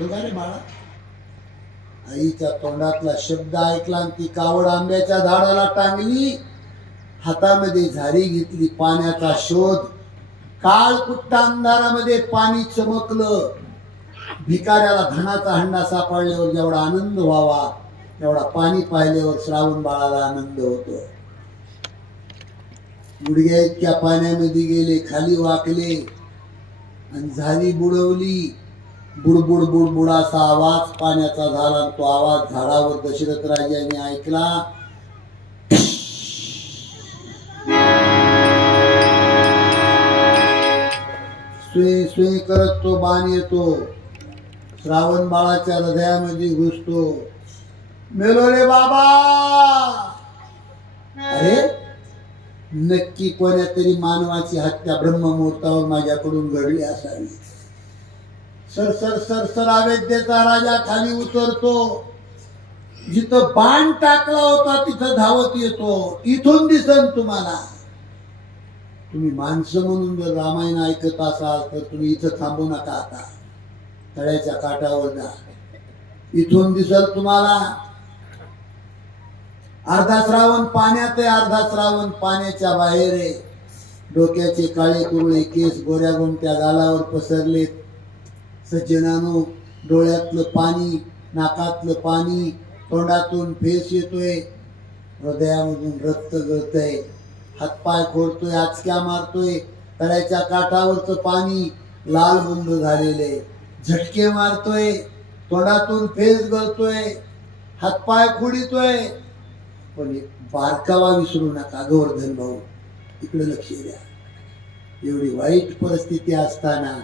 वाचतो का रे बाळा? आईच्या तोंडातला शब्द ऐकला आणि ती कावड आंब्याच्या झाडाला टांगली. हातामध्ये झारी घेतली पाण्याचा शोध. काळ कुट्टा अंधारामध्ये पाणी चमकलं. भिकाऱ्याला धनाचा हंडा सापडल्यावर जेवढा आनंद व्हावा तेवढा पाणी पाहिल्यावर श्रावण बाळाला आनंद होतो. गुडघ्या इतक्या पाण्यामध्ये गेले खाली वाकले आणि झारी बुडवली. बुडबुड बुडबुड असा आवाज पाण्याचा झाला तो आवाज झाडावर दशरथ राजाने ऐकला. सुई सुई करत तो बाण येतो. श्रावण बाळाच्या हृदयामध्ये घुसतो. मेलो रे बाबा! अरे नक्की कोण्यातरी मानवाची हत्या ब्रह्ममुहूर्तावर माझ्याकडून घडली असावी. सर सर सर सर राजा खाली उतरतो. जिथं बाण टाकला होता तिथं धावत येतो. इथून दिसन तुम्हाला. तुम्ही माणसं म्हणून जर रामायण ऐकत असाल तर तुम्ही इथं थांबू नका आता. तळ्याच्या काठावर जा. इथून दिसल तुम्हाला. अर्धा श्रावण पाण्यात आहे अर्धा श्रावण पाण्याच्या बाहेर आहे. डोक्याचे काळे कुरळे केस गोऱ्या गोमट्या गालावर पसरलेत. सज्जनानो डोळ्यातलं पाणी नाकातलं पाणी तोंडातून फेस येतोय. हृदयामधून रक्त गळतंय. हातपाय खोडतोय आचक्या मारतोय. तळ्याच्या काठावरचं पाणी लाल बुंद झालेले झटके मारतोय तोंडातून फेस गळतोय हातपाय खुडितोय. पण एक बारकावा विसरू नका गोवर्धन भाऊ. इकडे लक्ष द्या. एवढी वाईट परिस्थिती असताना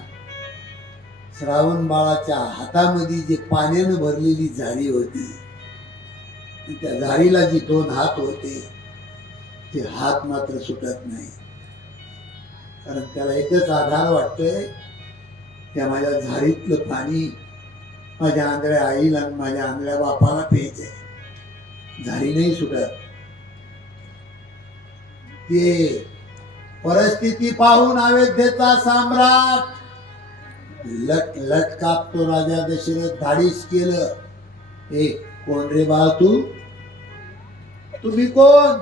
श्रावण बाळाच्या हातामध्ये जे पाण्यानं भरलेली झाडी होती त्या झाडीला जी दोन हात होते ते हात मात्र सुटत नाही. कारण त्याला एकच आधार वाटतोय त्या माझ्या झाडीतलं पाणी माझ्या आंधळ्या आईला आणि माझ्या आंधळ्या बापाला प्यायचंय. झाडी नाही सुटत. ते परिस्थिती पाहून अयोध्येचा सम्राट लट लट कापतो राजा दशरथ. धाडीस केलं. हे कोण रे बाळ तू? तुम्ही कोण?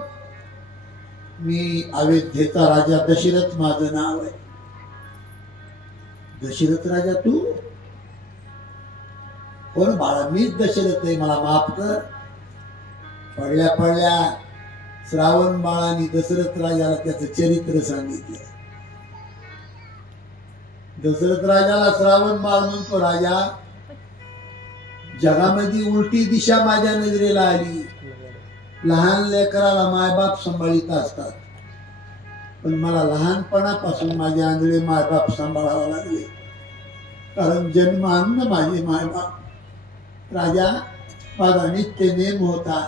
मी अयोध्येचा राजा दशरथ माझं नाव आहे. दशरथ राजा तू? कोण बाळा? मीच दशरथ आहे मला माफ कर. पडल्या पडल्या श्रावण बाळाने दशरथ राजाला त्याचं चरित्र सांगितलं. दशरथ राजाला श्रावण बाळ म्हणतो राजा जगामध्ये उलटी दिशा माझ्या नजरेला आली. लहान लेकराला मायबाप सांभाळीत असतात. पण मला लहानपणापासून माझे आंधळे मायबाप सांभाळावा लागले. कारण जन्म अन्न माझे मायबाप. राजा माझा नित्य नेम होता.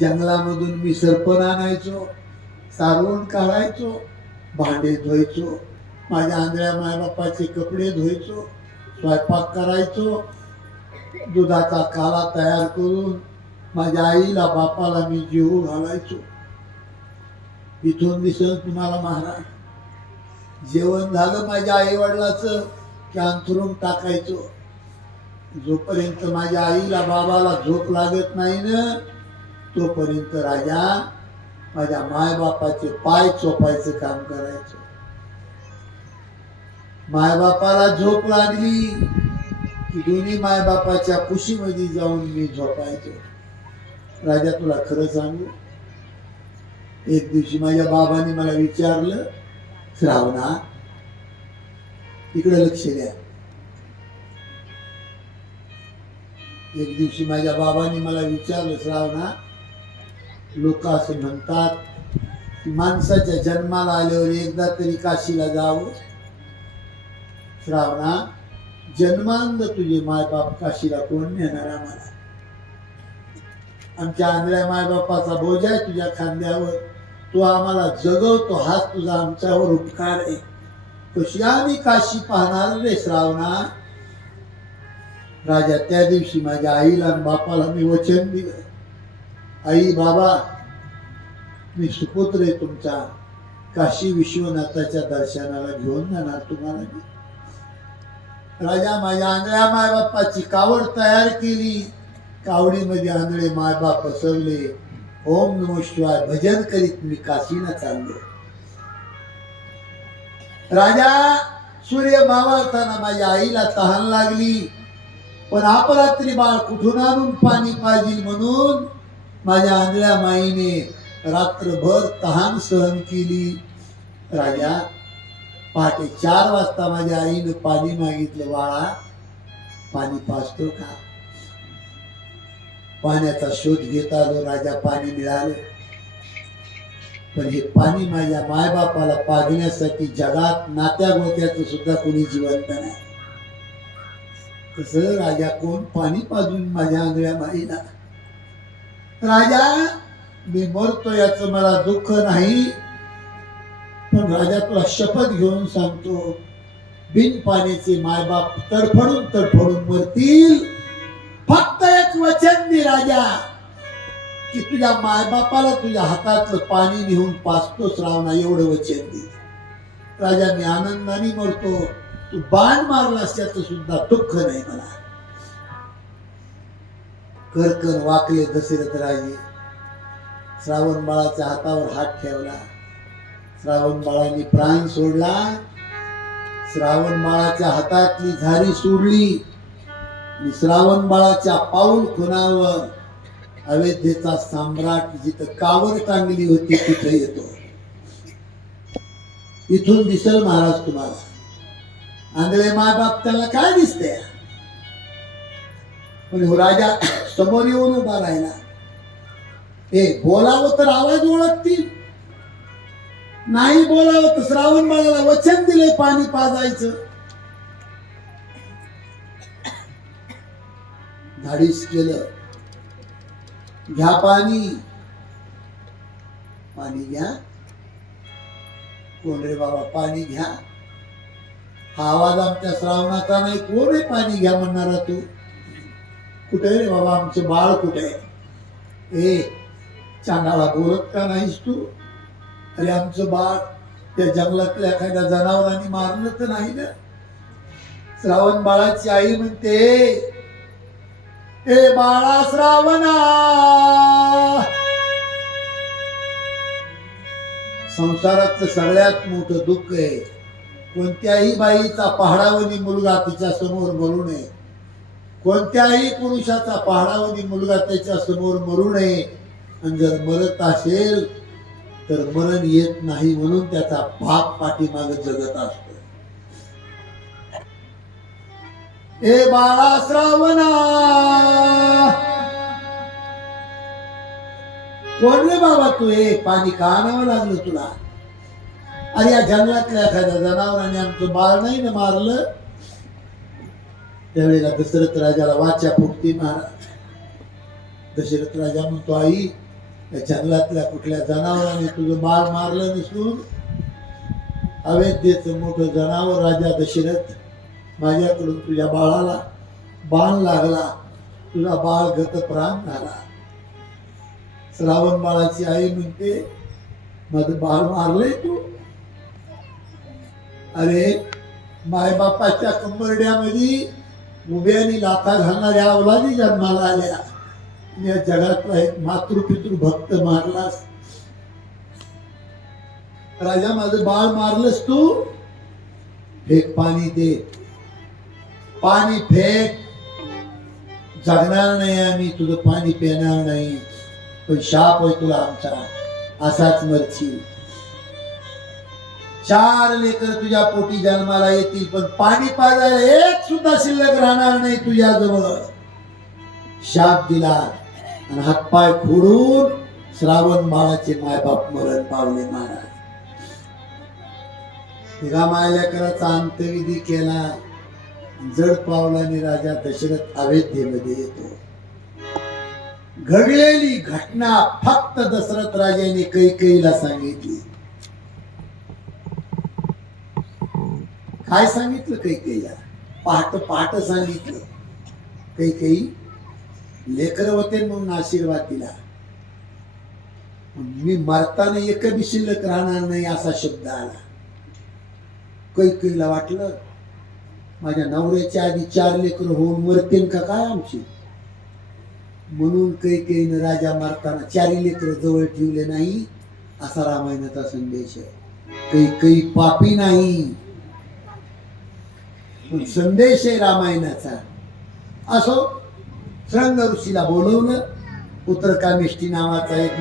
जंगलामधून मी सरपण आणायचो सारवण काढायचो भांडे धुवायचो. माझ्या आंधळ्या मायबापाचे कपडे धुवायचो स्वयंपाक करायचो दुधाचा काला तयार करून माझ्या आईला बापाला मी जीव घालायचो. इथून दिसल तुम्हाला महाराज जेवण झालं माझ्या आई वडिलाचं की अंथरून टाकायचो. जोपर्यंत माझ्या आईला बाबाला झोप लागत नाही ना तोपर्यंत राजा माझ्या मायबापाचे पाय चोपायचं काम करायचो. मायबापाला झोप लागली की दोन्ही मायबापाच्या कुशीमध्ये जाऊन मी झोपायचो. राजा तुला खरं सांगू? एक दिवशी माझ्या बाबाने मला विचारलं श्रावणा इकडे लक्ष द्या. एक दिवशी माझ्या बाबाने मला विचारलं श्रावणा लोक असं म्हणतात की माणसाच्या जन्माला आल्यावर एकदा तरी काशीला जावं श्रावणा जन्मांद तुझे मायबाप काशीला कोण नेणार आम्हाला. आमच्या आंधळ्या मायबापाचा बोजा आहे तुझ्या खांद्यावर. तू आम्हाला जगवतो हाच तुझा आमच्यावर उपकार आहे. कशी आम्ही काशी पाहणार रे श्रावणा? राजा त्या दिवशी माझ्या आईला आणि बापाला मी वचन दिलं. आई बाबा मी सुपुत्र आहे तुमचा. काशी विश्वनाथाच्या दर्शनाला घेऊन जाणार तुम्हाला मी. राजा माझ्या आंधळ्या मायबापाची कावड तयार केली. कावडीमध्ये आंधळे मायबाप पसरले ओम नमो शिवाय भजन करीत मी काशीला चाललो. राजा सूर्य मावळताना माझ्या आईला तहान लागली. पण अपरात्री बाळ कुठून आणून पाणी पाहिजे म्हणून माझ्या आंधळ्या माईने रात्रभर तहान सहन केली. राजा पहाटे चार वाजता माझ्या आईनं पाणी मागितलं बाळा पाणी पाजतो का? पाण्याचा शोध घेत आलो राजा पाणी मिळालं. पण हे पाणी माझ्या मायबापाला पाजण्यासाठी जगात नात्या गोत्याचं सुद्धा कोणी जिवंत नाही. तस राजा कोण पाणी पाजून माझ्या आंधळ्या माईला? राजा मी मरतो याचं मला दुःख नाही. पण राजा तुला शपथ घेऊन सांगतो बिन पाण्याचे मायबाप तडफडून तडफडून मरतील. फक्त एक वचन दे राजा की तुझ्या मायबापाला तुझ्या हातातलं पाणी नेऊन पाचतोच रावणा एवढं वचन दे. राजा मी आनंदाने मरतो. तू बाण मारलास त्याचं सुद्धा दुःख नाही मला करकन वाकले दशरथ राजे श्रावण बाळाच्या हातावर हात ठेवला. श्रावण बाळाने प्राण सोडला. श्रावण बाळाच्या हातातली झारी सोडली. श्रावण बाळाच्या पाऊल खुनावर अयोध्येचा सम्राट जिथं कावर टांगली होती तिथे येतो. इथून दिसल महाराज तुम्हाला. आंधळे मायबाप त्याला काय दिसते पण हो राजा समोर येऊन उभा राहिला. हे बोलावं तर आवाज ओळखतील. नाही बोलावं तर श्रावण बाळाला वचन दिले पाणी पाजायचं. धाडीस केलं. घ्या पाणी. पाणी घ्या. कोण रे बाबा पाणी घ्या. हा आवाज आमच्या श्रावणाचा नाही कोण रे पाणी घ्या म्हणणारा तू? कुठे रे बाबा आमचं बाळ कुठे आहे? ए चांदाला बोलत का नाहीस तू? अरे आमचं बाळ त्या जंगलातल्या एखाद्या जनावरांनी मारलं तर नाही ना? श्रावण बाळाची आई म्हणते ए बाळा श्रावणा! संसारातलं सगळ्यात मोठं दुःख आहे कोणत्याही बाईचा पहाडावनी मुलगा तिच्या समोर मरू नये. कोणत्याही पुरुषाचा पहाडावनी मुलगा त्याच्यासमोर मरू नये. आणि जर मरत असेल तर मरण येत नाही म्हणून त्याचा भाग पाठीमाग जगत असतो. ए बाळा श्रावणा! कोणले बाबा तू? ए पाणी का आणावं लागलं तुला? अरे या जंगलातल्या एखाद्या जनावराने आमचं बाळ नाही ना मारलं? त्यावेळेला दशरथ राजाला वाचा फुटते महाराज दशरथ राजा म्हणतो आई या जंगलातल्या कुठल्या जनावराने तुझं बाळ मारलं नसून अवैद्यचं मोठं जनावर राजा दशरथ माझ्याकडून तुझ्या बाळाला बाण लागला. तुझा बाळ गतप्राण झाला. श्रावण बाळाची आई म्हणते माझं बाळ मारलंय तू. अरे मायबापाच्या कंबरड्यामध्ये उभ्याने लाथा घालणाऱ्या अवलादी जन्माला आल्या. या जगातला एक मातृपितृ भक्त मारलास. राजा माझं बाळ मारलंस तू? फेक पाणी दे. पाणी फेक. जगणार नाही आम्ही तुझं पाणी पिणार नाही. पण शाप होय तुला आमचा. असाच मरशील. चार लेकर तुझ्या पोटी जन्माला येतील पण पाणी पाजायला एक सुद्धा शिल्लक राहणार नाही तुझ्याजवळ. शाप दिला. आणि हातपाय फोडून श्रावण बाळाचे मायबाप मरण पावले महाराज. तिघा मायलेकराचा अंत्यविधी केला. जड पावलाने राजा दशरथ अवेध्येमध्ये येतो. घडलेली घटना फक्त दशरथ राजाने कैकेईला सांगितली. काय सांगितलं कैकेईला पहाट पहाट सांगितलं. कैकेयी लेकर होते म्हणून आशीर्वाद दिला. मी मरताना एक बी शिल्लक राहणार नाही असा शब्द आला. कैकईला वाटलं माझ्या नवऱ्याच्या आधी चार लेकर होऊन मरतील का काय आमची? म्हणून काही राजा मारताना चारी लेकर जवळ ठेवले नाही असा रामायणाचा संदेश आहे. काही काही पापी नाही. पण संदेश आहे रामायणाचा. असो श्रंग ऋषीला बोलवलं पुत्रकामिष्टी नावाचा एक